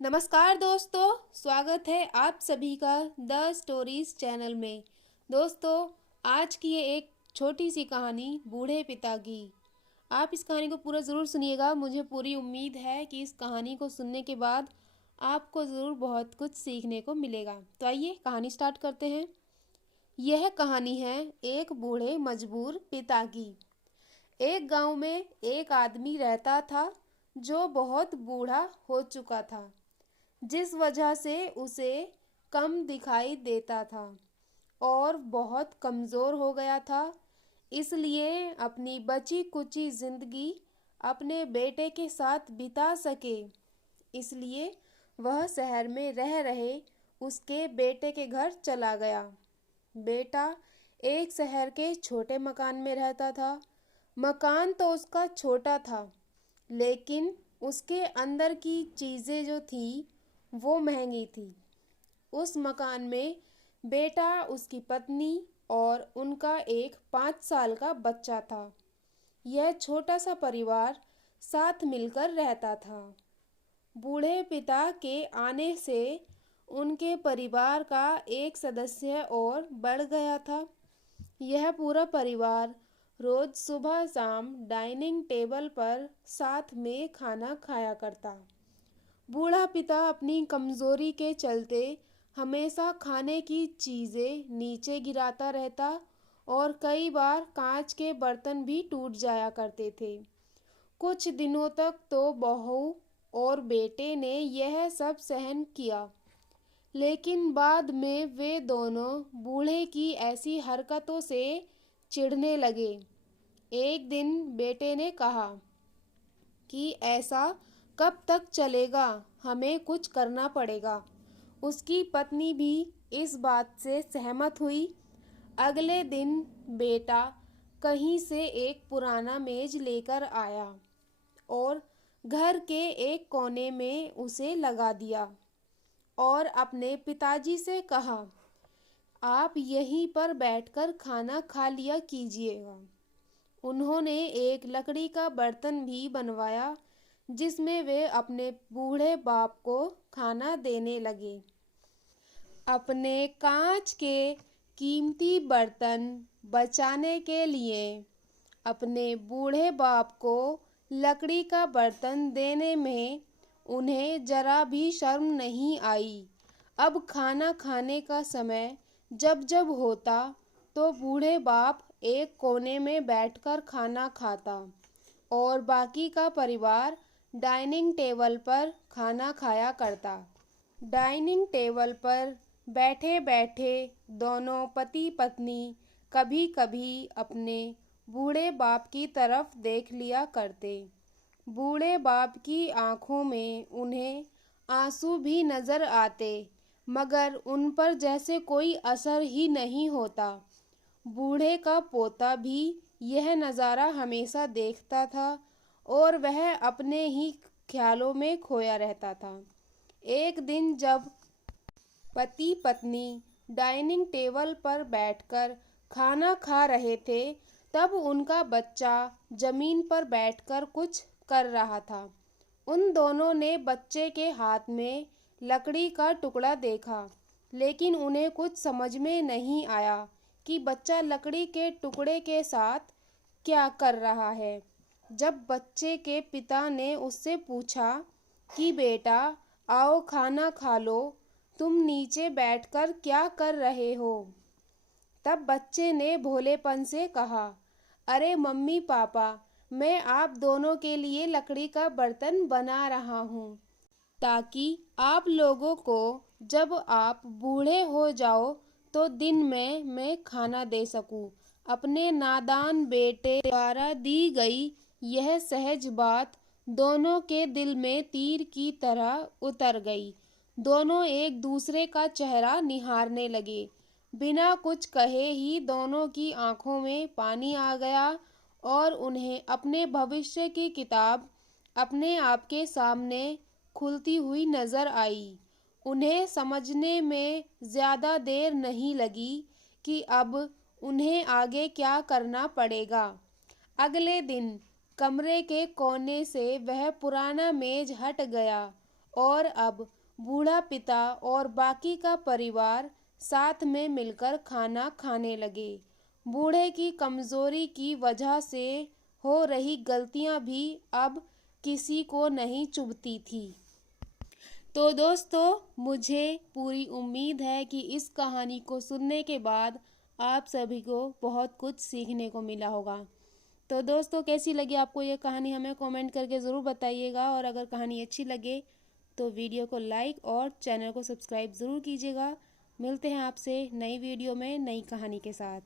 नमस्कार दोस्तों, स्वागत है आप सभी का द स्टोरीज चैनल में। दोस्तों, आज की ये एक छोटी सी कहानी बूढ़े पिता की। आप इस कहानी को पूरा ज़रूर सुनिएगा। मुझे पूरी उम्मीद है कि इस कहानी को सुनने के बाद आपको ज़रूर बहुत कुछ सीखने को मिलेगा। तो आइए कहानी स्टार्ट करते हैं। यह कहानी है एक बूढ़े मजबूर पिता की। एक गांव में एक आदमी रहता था जो बहुत बूढ़ा हो चुका था, जिस वजह से उसे कम दिखाई देता था और बहुत कमज़ोर हो गया था। इसलिए अपनी बची कुची ज़िंदगी अपने बेटे के साथ बिता सके, इसलिए वह शहर में रह रहे उसके बेटे के घर चला गया। बेटा एक शहर के छोटे मकान में रहता था। मकान तो उसका छोटा था, लेकिन उसके अंदर की चीज़ें जो थी वो महंगी थी। उस मकान में बेटा, उसकी पत्नी और उनका एक 5 साल का बच्चा था। यह छोटा सा परिवार साथ मिलकर रहता था। बूढ़े पिता के आने से उनके परिवार का एक सदस्य और बढ़ गया था। यह पूरा परिवार रोज सुबह शाम डाइनिंग टेबल पर साथ में खाना खाया करता। बूढ़ा पिता अपनी कमजोरी के चलते हमेशा खाने की चीजें नीचे गिराता रहता और कई बार कांच के बर्तन भी टूट जाया करते थे। कुछ दिनों तक तो बहू और बेटे ने यह सब सहन किया, लेकिन बाद में वे दोनों बूढ़े की ऐसी हरकतों से चिढ़ने लगे। एक दिन बेटे ने कहा कि ऐसा कब तक चलेगा, हमें कुछ करना पड़ेगा। उसकी पत्नी भी इस बात से सहमत हुई। अगले दिन बेटा कहीं से एक पुराना मेज लेकर आया और घर के एक कोने में उसे लगा दिया और अपने पिताजी से कहा, आप यहीं पर बैठकर खाना खा लिया कीजिएगा। उन्होंने एक लकड़ी का बर्तन भी बनवाया जिसमें वे अपने बूढ़े बाप को खाना देने लगे। अपने कांच के कीमती बर्तन बचाने के लिए अपने बूढ़े बाप को लकड़ी का बर्तन देने में उन्हें जरा भी शर्म नहीं आई। अब खाना खाने का समय जब जब होता तो बूढ़े बाप एक कोने में बैठकर खाना खाता और बाकी का परिवार डाइनिंग टेबल पर खाना खाया करता। डाइनिंग टेबल पर बैठे बैठे दोनों पति पत्नी कभी कभी अपने बूढ़े बाप की तरफ देख लिया करते। बूढ़े बाप की आंखों में उन्हें आंसू भी नजर आते, मगर उन पर जैसे कोई असर ही नहीं होता। बूढ़े का पोता भी यह नज़ारा हमेशा देखता था और वह अपने ही ख्यालों में खोया रहता था। एक दिन जब पति पत्नी डाइनिंग टेबल पर बैठकर खाना खा रहे थे, तब उनका बच्चा जमीन पर बैठकर कुछ कर रहा था। उन दोनों ने बच्चे के हाथ में लकड़ी का टुकड़ा देखा, लेकिन उन्हें कुछ समझ में नहीं आया कि बच्चा लकड़ी के टुकड़े के साथ क्या कर रहा है। जब बच्चे के पिता ने उससे पूछा कि बेटा आओ खाना खा लो, तुम नीचे बैठकर क्या कर रहे हो, तब बच्चे ने भोलेपन से कहा, अरे मम्मी पापा, मैं आप दोनों के लिए लकड़ी का बर्तन बना रहा हूँ ताकि आप लोगों को जब आप बूढ़े हो जाओ तो दिन में मैं खाना दे सकूं। अपने नादान बेटे द्वारा दी गई यह सहज बात दोनों के दिल में तीर की तरह उतर गई। दोनों एक दूसरे का चेहरा निहारने लगे। बिना कुछ कहे ही दोनों की आंखों में पानी आ गया और उन्हें अपने भविष्य की किताब अपने आप के सामने खुलती हुई नजर आई। उन्हें समझने में ज़्यादा देर नहीं लगी कि अब उन्हें आगे क्या करना पड़ेगा। अगले दिन कमरे के कोने से वह पुराना मेज हट गया और अब बूढ़ा पिता और बाकी का परिवार साथ में मिलकर खाना खाने लगे। बूढ़े की कमज़ोरी की वजह से हो रही गलतियां भी अब किसी को नहीं चुभती थी। तो दोस्तों, मुझे पूरी उम्मीद है कि इस कहानी को सुनने के बाद आप सभी को बहुत कुछ सीखने को मिला होगा। तो दोस्तों, कैसी लगी आपको ये कहानी हमें कमेंट करके ज़रूर बताइएगा, और अगर कहानी अच्छी लगे तो वीडियो को लाइक और चैनल को सब्सक्राइब ज़रूर कीजिएगा। मिलते हैं आपसे नई वीडियो में नई कहानी के साथ।